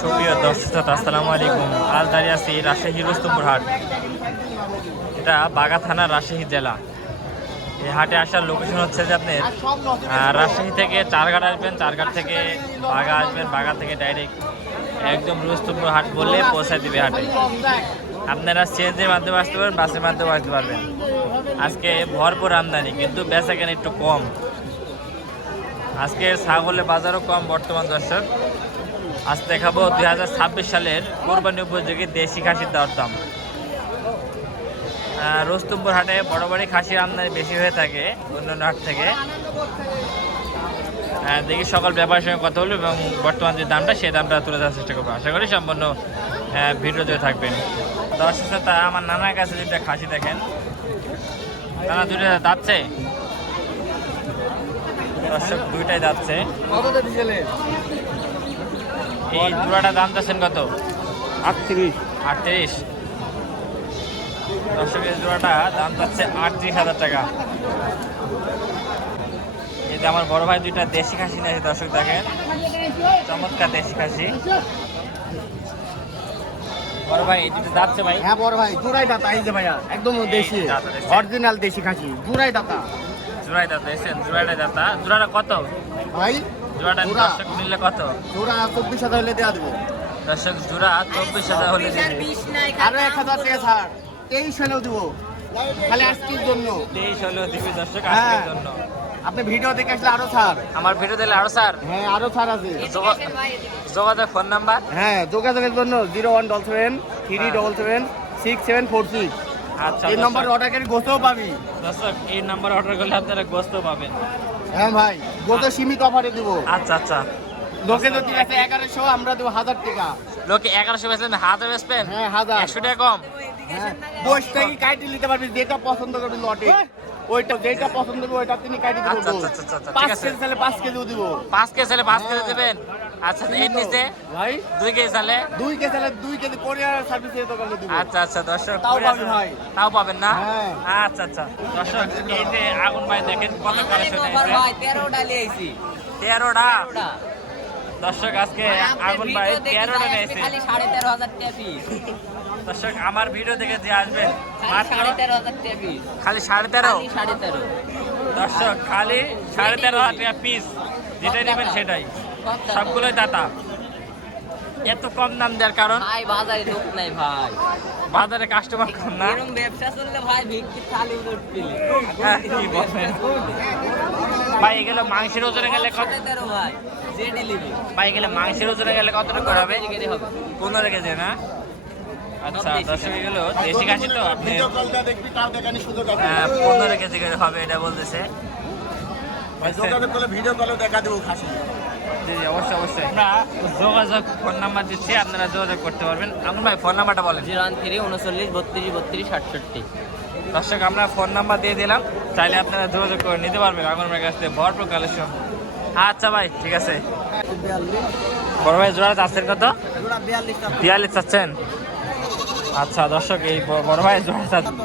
সুপ্রিয় দর্শক আসসালামু আলাইকুম। আজ দাঁড়িয়ে আছি রাজশাহী রুস্তমপুর হাট। এটা বাগা থানা, রাজশাহী জেলা। এই হাটে আসার লোকেশন হচ্ছে যে আপনার রাজশাহী থেকে চারঘাট আসবেন, চারঘাট থেকে বাগা আসবেন, বাগা থেকে ডাইরেক্ট একদম রুস্তমপুর হাট বললে পৌঁছায় দিবে হাটে। আপনারা সিএনজির মাধ্যমে আসতে পারবেন, বাসের মাধ্যমে আসতে পারবেন। আজকে ভরপুর আমদানি, কিন্তু বেচাকেনা একটু কম। আজকে ছাগলের বাজারও কম বর্তমান দর্শক। আজ দেখাবো 2026 সালের কোরবানি উপযোগী দেশি খাসির দরদাম। রুস্তমপুর হাটে বড় বড় খাসির আমদানি বেশি হয়ে থাকে অন্যান্য হাট থেকে। দেখি সকল ব্যাপারের সঙ্গে কথা বলবো এবং বর্তমান যে দামটা সেই দামটা তুলে ধরার চেষ্টা করবো। আশা করি সম্পূর্ণ ভিডিও দিয়ে থাকবেন। দর্শক শ্রোতা, আমার নানার কাছে যেটা খাসি দেখেন, নানা দুইটা যাচ্ছে। দর্শক দুইটাই যাচ্ছে। এই জোড়াটা দাম চাচ্ছেন কত? 38। দর্শকের জোড়াটা দাম চাচ্ছে 38,000 টাকা। এই যে আমার বড় ভাই দুইটা দেশি খাসি নিয়েছে। দর্শক দেখেন, চমৎকার দেশি খাসি। বড় ভাই এই দুটো যাচ্ছে ভাই? হ্যাঁ বড় ভাই, জোড়াই দাতা। এই যে ভাইয়া একদম দেশি অরিজিনাল দেশি খাসি, জোড়াই দাতা। জোড়াই দাতা এসেছেন, জোড়াটা দাতা। জোড়াটা কত ভাই? জোড়াটা দর্শক নিলে কত? জোড়া 24,000 হলে দেওয়া দেবো। দর্শক জোড়া 24,000 হলে দিবে। আরো 1,000 টাকা ছাড়, 23 হলেও দেবো, খালি আজকের জন্য। 23 হলেও দিবে দর্শক, আজকের জন্য। আপনি ভিডিও দেখে আসলে আরো ছাড়। আমার ভিডিও দিলে আরো স্যার? হ্যাঁ আরো ছাড় আছে। যোগাযোগ ফোন নাম্বার? হ্যাঁ, যোগাযোগের জন্য 0177376746। আচ্ছা, এই নম্বর অর্ডার করে গোস্তও পাবি। দর্শক এই নাম্বার অর্ডার করলে আপনারা গোস্ত পাবেন। হ্যাঁ ভাই, গোস্ত সীমিত অফারে দেবো। আচ্ছা আচ্ছা। লোকে যদি আছে 1100, আমরা দেবো 1000 টাকা। লোকে 1100 বেচলেন, 1000 বেচবেন? হ্যাঁ 1000। 100 টাকা কম। হ্যাঁ, বসটা কি কাটি নিতে পারবি, যেটা পছন্দ করবি লটে। ওইটা যেটা পছন্দ করবে ওইটা তিনি কাটি দেবো। আচ্ছা আচ্ছা আচ্ছা, ঠিক 5 আছে। কেজি চালে 5 কেজিও দিব। 5 কেজি চালে 5 কেজি দিবেন? আচ্ছা, এর নিচে ভাই 2 কেজি চালে? 2 কেজি চালে 2 কেজি কোরিয়ার সার্ভিসে তো করলে দিব। আচ্ছা আচ্ছা দর্শক, তাও পাবি ভাই। তাও পাবেন না? হ্যাঁ। আচ্ছা আচ্ছা দর্শক, এই যে আগুন ভাই দেখেন কত কালেকশন আছে। 13টা লিয়েছি। 13টা দর্শক, আজকে আগুন ভাই 13টা নিয়েছে। খালি 13,500 টাকা পিস। দর্শক আমার ভিডিও দেখে যে আসবেন মাত্র 13,500 টাকা পিস। খালি 13.5। 13.5। দর্শক খালি 13,500 টাকা পিস, যেটাই নেবেন সেটাই। সবগুলোই দাতা। এত কম দাম দেওয়ার কারণ? ভাই বাজারে লোক নাই ভাই। বাজারে কাস্টমার কম না? এরকম ব্যবসা চললে ভাই ভিক্ষি খালি উঠপিলে। কি বলেন ভাই? এগুলো মাংসের ওজনে গেলে কত? 13 ভাই। যে ডেলিভারি। ভাই এগুলো মাংসের ওজনে গেলে কত টাকা হবে? 15 কেজি না? আচ্ছা দর্শক, এগুলো দেশি খাসি তো আপনি 15 কেজি করে হবে এটা বলতেছে। ভিডিও কলে দেখা দেবো খাসি। জি জি, অবশ্যই অবশ্যই। আমরা যোগাযোগ ফোন নাম্বার দিচ্ছি, আপনারা যোগাযোগ করতে পারবেন। আগুন ভাই ফোন নাম্বারটা বলেন। 013 39 32 32 67। দর্শক আমরা ফোন নাম্বার দিয়ে দিলাম, চাইলে আপনারা যোগাযোগ করে নিতে পারবেন আগুন ভাইয়ের কাছ থেকে ভরপুর কালেকশন। আচ্ছা ভাই ঠিক আছে। বড় ভাই জোড়া চাচ্ছেন কত? 42 চাচ্ছেন? আচ্ছা দর্শক, এই বড় ভাই জোড়া চাচ্ছেন।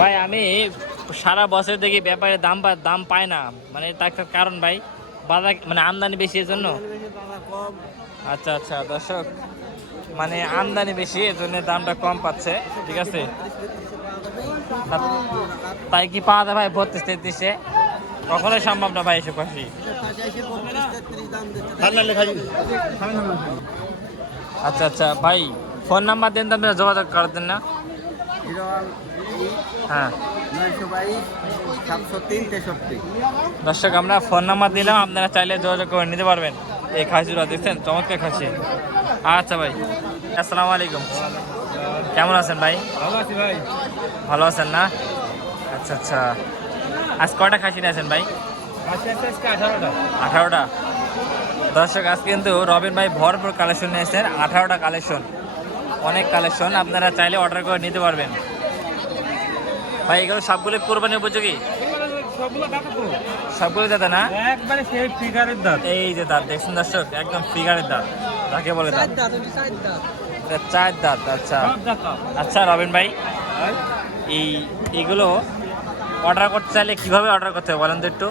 ভাই আমি সারা বছর দেখি ব্যাপারে দাম পায় না, মানে তার একটা কারণ ভাই, বাজার মানে আমদানি বেশি এর জন্য। আচ্ছা আচ্ছা দর্শক, মানে আমদানি বেশি এর জন্য দামটা কম পাচ্ছে। ঠিক আছে, তাই কি পাওয়া যায় ভাই 32-33-এ? কখনোই সম্ভব না ভাই এসব খাসি। আচ্ছা আচ্ছা ভাই, ফোন নাম্বার দেন তো, আপনারা যোগাযোগ করে দেন না? হ্যাঁ 922 দর্শক আমরা ফোন নাম্বার দিলাম, আপনারা চাইলে যোগাযোগ করে নিতে পারবেন। এই খাসিগুলো দেখছেন, চমৎকার খাসি। আচ্ছা ভাই, আসসালামু আলাইকুম। কেমন আছেন ভাই? ভালো আছি ভাই। ভালো আছেন না? আচ্ছা আচ্ছা, আজ কয়টা খাসি নিয়েছেন ভাই? 18টা। দর্শক আজকে কিন্তু রবিন ভাই ভরপুর কালেকশন নিয়েছেন, 18টা কালেকশন, অনেক কালেকশন। আপনারা চাইলে অর্ডার করে নিতে পারবেন। ভাই এগুলো সবগুলো কোরবানি উপযোগী? সবগুলো দাদা না? একবারে সেই ফিগারের দাঁত। এই যে দাঁত দেখছেন দর্শক, একদম ফিগারের দাঁত, তাকে বলে দাঁত। 4 দাঁত। আচ্ছা আচ্ছা রবিন ভাই, এইগুলো অর্ডার করতে চাইলে কিভাবে অর্ডার করতে হবে বলেন তো একটু?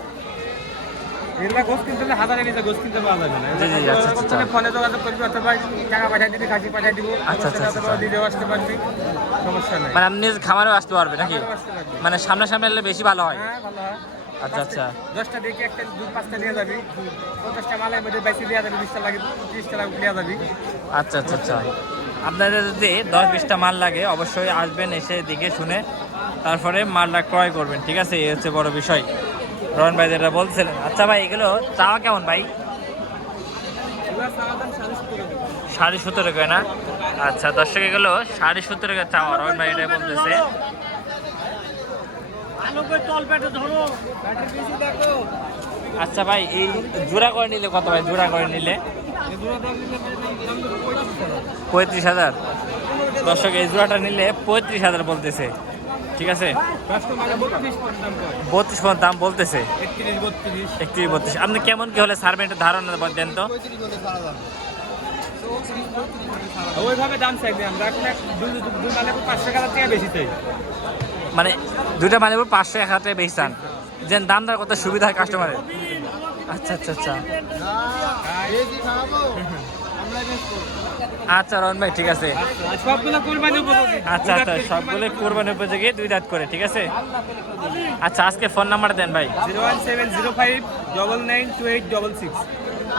এগুলা গোস কিনতে হলে হাজারে নিচে গোস কিনতে পাওয়া যাবে না। জি, জি, আচ্ছা, আচ্ছা, আচ্ছা। ফোনে যোগাযোগ করবি অথবা টাকা পাঠিয়ে দিবি, খাসি পাঠিয়ে দিব, আচ্ছা, আচ্ছা, আচ্ছা। অথবা দিদিও আসতে পারবি, সমস্যা নাই। মানে আপনি নিজে খামারেও আসতে পারবে নাকি? খামারেও আসতে পারবি। মানে সামনাসামনি এলে বেশি ভালো হয়। হ্যাঁ, ভালো হয়। আচ্ছা, আচ্ছা। 10টা দেখে একটা 2-5টা নিয়ে যাবি, 50টা মালের মধ্যে 22 দেওয়া যাবে, 20টা লাগে 30টা লাগে দেওয়া যাবি। আচ্ছা, আচ্ছা, আচ্ছা। আপনাদের যদি 10-20টা মাল লাগে অবশ্যই আসবেন, এসে দেখে শুনে তারপরে মালটা ক্রয় করবেন, ঠিক আছে? এই হচ্ছে বড় বিষয়। রহন ভাই যেটা বলছিলেন। আচ্ছা ভাই, এগুলো চাওয়া কেমন ভাই? এগুলা চাওয়া দাম 17.5 টাকা। 17.5 টাকা না? আচ্ছা দর্শক, এগুলো 17.5 টাকা চাওয়া। রহন ভাই এটাই বলতেছে। আচ্ছা ভাই, এই জোড়া করে নিলে কত ভাই? জোড়া করে নিলে এগুলা দাম নিলে দাম দেবো 35 টাকা। 35,000। দর্শক, এই জোড়াটা নিলে 35,000 বলতেছে, ঠিক আছে? কাস্টমারে 32 পর্যন্ত দাম কয়। 32 পর্যন্ত দাম বলতেছে। 31, 32। 31-32। আপনি কেমন কি হলে ছাড়বেন একটু ধারণা দেন তো? ওইভাবে দাম চাইবে আমরা। এখন দুই মালে 500 টাকা থেকে বেশি চাই। মানে দুইটা মানে 500-1000 টাকা বেশি চান, যে দাম দর কত সুবিধা হয় কাস্টমারের। আচ্ছা, আচ্ছা, আচ্ছা। আচ্ছা রহন ভাই, ঠিক আছে। সবগুলো কোরবানি উপযোগী। আচ্ছা, আচ্ছা, সবগুলো কোরবানি উপযোগী, 2 দাঁত করে, ঠিক আছে? আচ্ছা, আজকে ফোন নাম্বার দেন ভাই। 01705992866।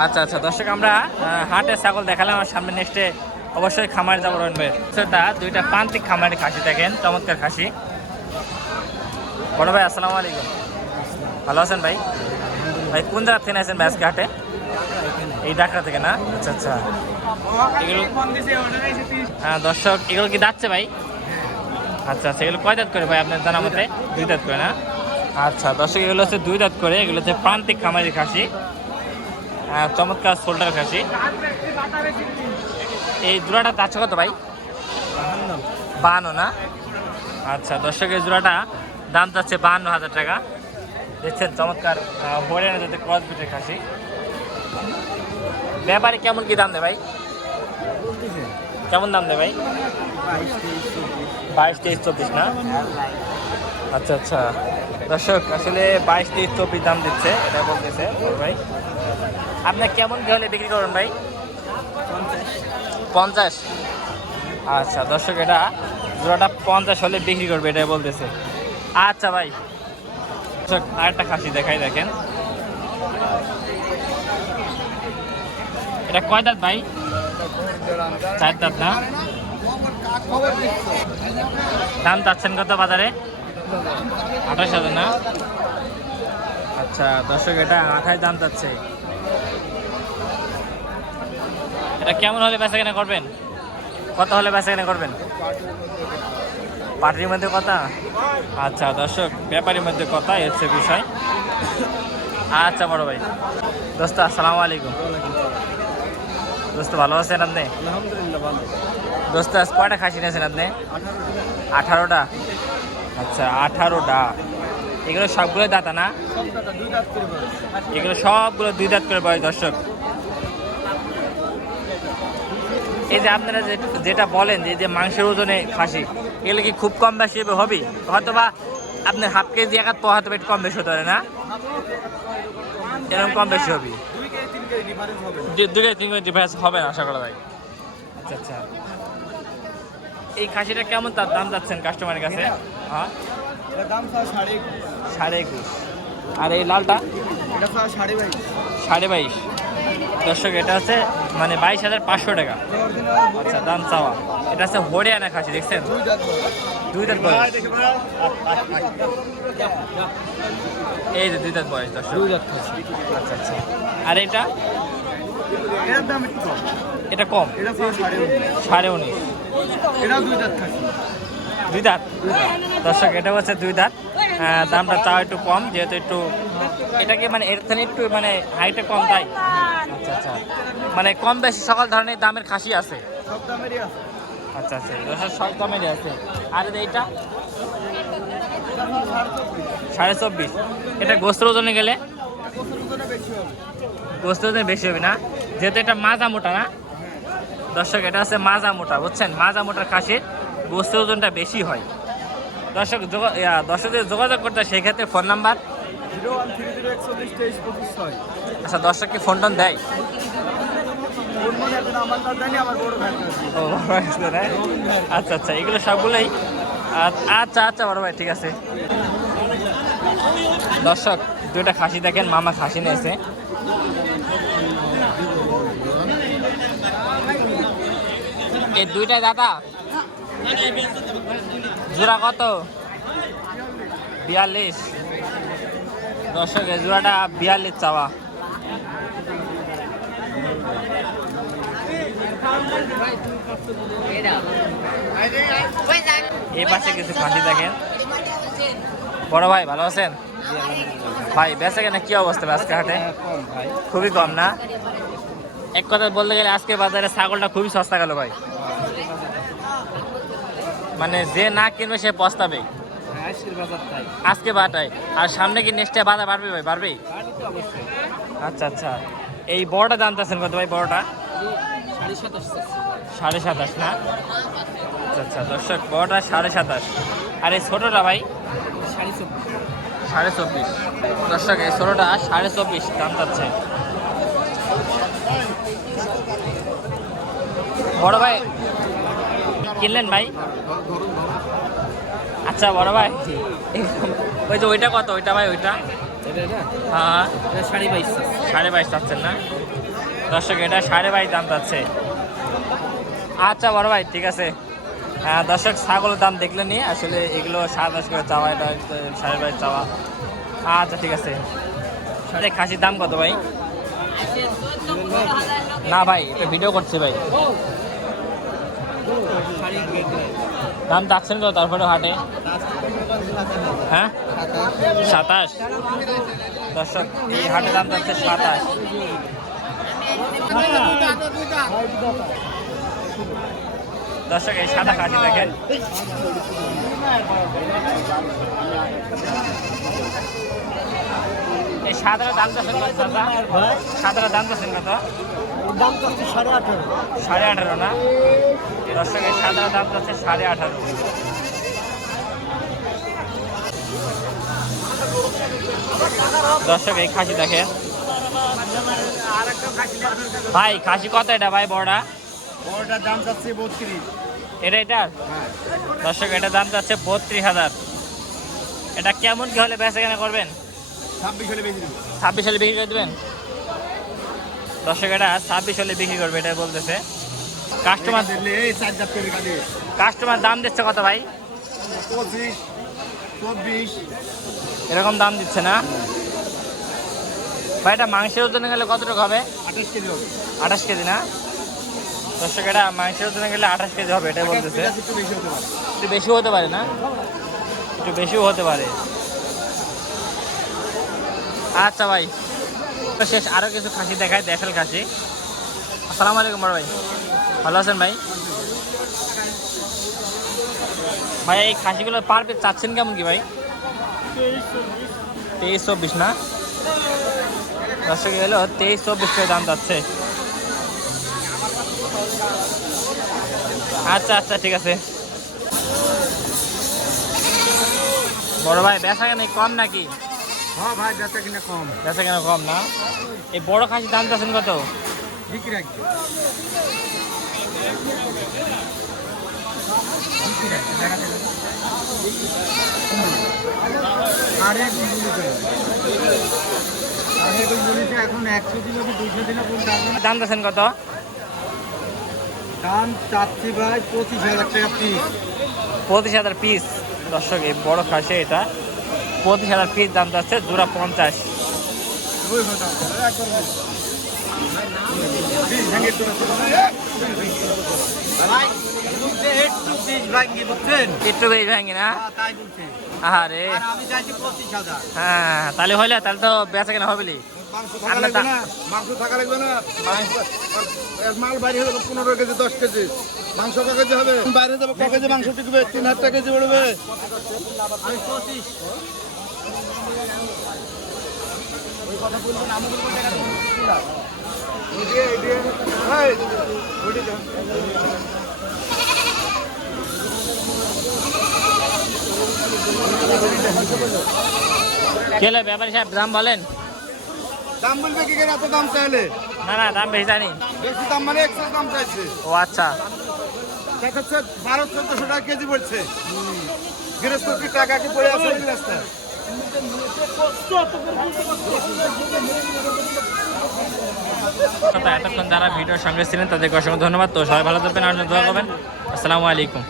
আচ্ছা, আচ্ছা দর্শক, আমরা হাটে ছাগল দেখালাম, আর সামনে নেক্সটে অবশ্যই খামারে যাবো রহন ভাই। সেটা 2টা প্রান্তিক খামারে খাসি দেখেন, চমৎকার খাসি। বড় ভাই আসসালামু আলাইকুম, ভালো আছেন ভাই? ভাই কোন জায়গা থেকে আছেন ভাই আজকে হাটে? এই ডাকরা থেকে না? আচ্ছা, আচ্ছা। এগুলো হ্যাঁ দর্শক, এগুলো কি দাচ্ছে ভাই? আচ্ছা, আচ্ছা। এগুলো কয় দাঁত করে ভাই আপনার জানা মতে? 2 দাঁত করে না? আচ্ছা দর্শক, এগুলো হচ্ছে 2 দাঁত করে। এগুলো হচ্ছে প্রান্তিক খামারি খাসি, চমৎকার শোল্ডার খাসি। এই জোড়াটা দাচ্ছে কত ভাই? 52 না? আচ্ছা দর্শক, এই জোড়াটা দাম যাচ্ছে 52,000 টাকা। দেখছেন, চমৎকার হরিয়ানা যাতে ক্রস বিটের খাসি। ব্যাপারে কেমন কি দাম দেয় ভাই? কেমন দাম দেয় ভাই? 22, 23, 24 না? আচ্ছা, আচ্ছা দর্শক, আসলে 22, 23, 24 দাম দিচ্ছে, এটা বলতেছে বড় ভাই। আপনার কেমন কি হলে বিক্রি করবেন ভাই? 50। আচ্ছা দর্শক, এটা জোড়াটা 50 হলে বিক্রি করবে, এটাই বলতেছে। আচ্ছা ভাই, দর্শক আরেকটা খাসি দেখাই, দেখেন। এটা কয় দাঁত ভাই? 4 দাঁত না? দাম চাচ্ছেন কত বাজারে? 28,000 না? আচ্ছা দর্শক, এটা 28 দাম চাচ্ছে। এটা কেমন হলে বেচা কেনা করবেন? কত হলে বেচা কেনা করবেন? পাটির মধ্যে কথা? আচ্ছা দর্শক, ব্যাপারীর মধ্যে কথা, এই হচ্ছে বিষয়। আচ্ছা বড় ভাই। দোস্ত আসসালামু আলাইকুম। দোস্ত ভালো আছেন আপনি? আলহামদুলিল্লাহ ভালো। দোস্ত আজ কয়টা খাসি নিয়েছেন আপনি? 18টা। আচ্ছা 18টা। এগুলো সবগুলো দাঁতা না? সবটা 2 দাঁত করে বয়স। এগুলো সবগুলো 2 দাঁত করে বয়স দর্শক। এই যে আপনারা যেটা বলেন যে মাংসের ওজনে খাসি, এগুলো কি খুব কম বেশি হবে? হয়তো বা আপনার হাফ কেজি এক হয়তো একটু কম বেশি হতে পারে না? এরকম কম বেশি হবে? 2 কেজি 3 কেজি ডিফারেন্স হবে। 2 কেজি 3 কেজি ডিফারেন্স হবে না আশা করা যায়। আচ্ছা, আচ্ছা। এই খাসিটা কেমন তার দাম যাচ্ছেন কাস্টমারের কাছে? হ্যাঁ, এটা দাম স্যার 21.5। 21.5। আর এই লালটা? এটা স্যার 22.5। 22.5। দর্শক, এটা হচ্ছে মানে 22,500 টাকা। আচ্ছা দাম চাওয়া। এটা হচ্ছে হরিয়ানা খাসি, দেখছেন? 2 দাঁত বয়স। এই যে 2 দাঁত বয়স দর্শক। 2 দাঁত খাসি। আচ্ছা, আচ্ছা। আর এটা? এটার দাম একটু কম। এটা কম, এটা স্যার 19.5। 19.5। এটাও 2 দাঁত খাসি। 2 দাঁত দর্শক, এটা হচ্ছে 2 দাঁত। দামটা চাওয়া একটু কম, যেহেতু একটু এটাকে মানে এর থেকে একটু মানে হাইটে কম, তাই? আচ্ছা, আচ্ছা। মানে কম বেশি সকল ধরনের দামের খাসি আছে? সব দামেরই আছে। আচ্ছা, আচ্ছা দর্শক, সব দামেরই আছে। আর এইটা? 24.5। এটা গোস্তের ওজনে গেলে? গোস্তের ওজনে বেশি হবে না, যেহেতু এটা মাজা মোটা না? দর্শক, এটা হচ্ছে মাজা মোটা, বুঝছেন? মাজা মোটার খাসির গোস্তের ওজনটা বেশি হয়। দর্শকদের যোগাযোগ করতে, সেক্ষেত্রে ফোন নাম্বার? 0130412326 আচ্ছা, দর্শক কি ফোন টোন দেয়? আমার কাছে জানি আমার বড় ভাই ও বড় ভাই আছে না? আচ্ছা আচ্ছা, এগুলো সবগুলোই আচ্ছা আচ্ছা বড় ভাই, ঠিক আছে। দর্শক দুইটা খাসি দেখেন, মামা খাসি নিয়েছে। এই দুইটা দাদা জোড়া কত? 42। দর্শক এই জোড়াটা 42 চাওয়া। এই পাশে কিছু খাসি দেখেন। বড় ভাই ভালো আছেন ভাই? বেচা কেনা কি অবস্থা আজকে হাটে? খুবই কম না? এক কথা বলতে গেলে আজকে বাজারে ছাগলটা খুবই সস্তা গেল ভাই। মানে যে না কিনবে সে পস্তাবে আজকে বাটায়। আর সামনে কি নেক্সট বাজার বাড়বে ভাই? বাড়বে? আচ্ছা আচ্ছা। এই বড়টা দাম চাচ্ছেন কত ভাই? বড়টা 27.5 না? আচ্ছা আচ্ছা দর্শক, বড়টা 27.5। আর এই ছোটটা ভাই 24.5। দর্শক এই ছোটটা 24.5 দাম যাচ্ছে। বড় ভাই কিনলেন ভাই? আচ্ছা বড় ভাই, ওই যে ওইটা কত? ওইটা ভাই ওইটা? হ্যাঁ 22.5 চাচ্ছেন না? দর্শক এটা 22.5 দাম যাচ্ছে। আচ্ছা বড় ভাই ঠিক আছে। দর্শক ছাগলের দাম দেখলেন নি, আসলে এগুলো 27 করে চাওয়া, এটা 22.5 চাওয়া। আচ্ছা ঠিক আছে। খাসির দাম কত ভাই? না ভাই এটা ভিডিও করছি ভাই। দাম চাচ্ছেন কত তারপরে হাটে? হ্যাঁ 27। দর্শক এই হাটে দাম যাচ্ছে 27। দর্শক এই সাদা খাসি দেখেন। এই সাদার দাম চাচ্ছেন কত দাদা? সাদার দাম চাচ্ছেন কত? দাম চাচ্ছি 18.5। 18.5 না? দর্শক এই সাদার দাম চাচ্ছে 18.5। দর্শক এই খাসি দেখেন ভাই। খাসি কত এটা ভাই? বড়টা বড়টার দাম চাচ্ছি 32। এটা এটার? দর্শক এটা দাম যাচ্ছে 32,000। এটা কেমন কি হলে বেচা কেনা করবেন? 26 হলে বেশি দেবো। 26 হলে বিক্রি করে দেবেন? দর্শক এটা 26 হলে বিক্রি করবে এটা বলতেছে। কাস্টমার কাস্টমার দাম দিচ্ছে কত ভাই? 25, 24। এরকম দাম দিচ্ছে না ভাই? এটা মাংসের ওজনে গেলে কতটুকু হবে? 28 কেজি হবে। 28 কেজি না? দর্শক এটা মাংসের ওজনে গেলে 28 কেজি হবে এটাই বলতেছে। একটু বেশি হতে পারে। একটু বেশিও হতে পারে না? একটু বেশিও হতে পারে। আচ্ছা ভাই শেষ আরো কিছু খাসি দেখায়, দেশাল খাসি। আসসালামু আলাইকুম বড় ভাই, ভালো আছেন ভাই? ভাই এই খাসিগুলো পার পিস চাচ্ছেন কেমন কি ভাই? 23-24 না? দর্শক হলো 23-24 করে দাম যাচ্ছে। আচ্ছা আচ্ছা ঠিক আছে। বড় ভাই বেচা কেন কম নাকি? হ্যাঁ ভাই বেচা কিনা কম। বেচা কেন কম না? এই বড় খাসির দাম চাচ্ছেন কত? বিক্রি রাখবে। এখন 100 দিন 200 দিন দাম চাচ্ছেন কত? দাম চাচ্ছি ভাই 25,000 টাকা পিস। 25,000 পিস। দর্শক এই বড় খাসি এটা 25,000 পিস দাম যাচ্ছে, জোড়া 50। একটু বেশি ভাঙি না? আরে হ্যাঁ তাহলে হইলে তাহলে তো বেচা কেনা হবে। মাংস থাকা লাগবে না। মাল বাইরে হলো 15 কেজি 10 কেজি মাংস ক কেজি হবে? বাইরে যাবো ক কেজি মাংস টিকবে? 3,000 টাকা কেজি পড়বে। আমি 25 ওই কথা বলবেন আমি বলবো টাকা দিন। কেলে ব্যাপারী সাহেব দাম বলেন। দাম বলবে কি করে এত দাম চাইলে? না না দাম বেশি জানি। বেশি দাম মানে এক্সেস দাম চাইছে। ও আচ্ছা, দেখা যাচ্ছে 1200-1400 টাকা কেজি পড়ছে। গৃহস্থর টাকা কি পড়ে আছে রাস্তা? এতক্ষণ যারা ভিডিওর সঙ্গে ছিলেন তাদেরকে অসংখ্য ধন্যবাদ। তো সবাই ভালো থাকবেন আর দোয়া করবেন। আসসালামু আলাইকুম।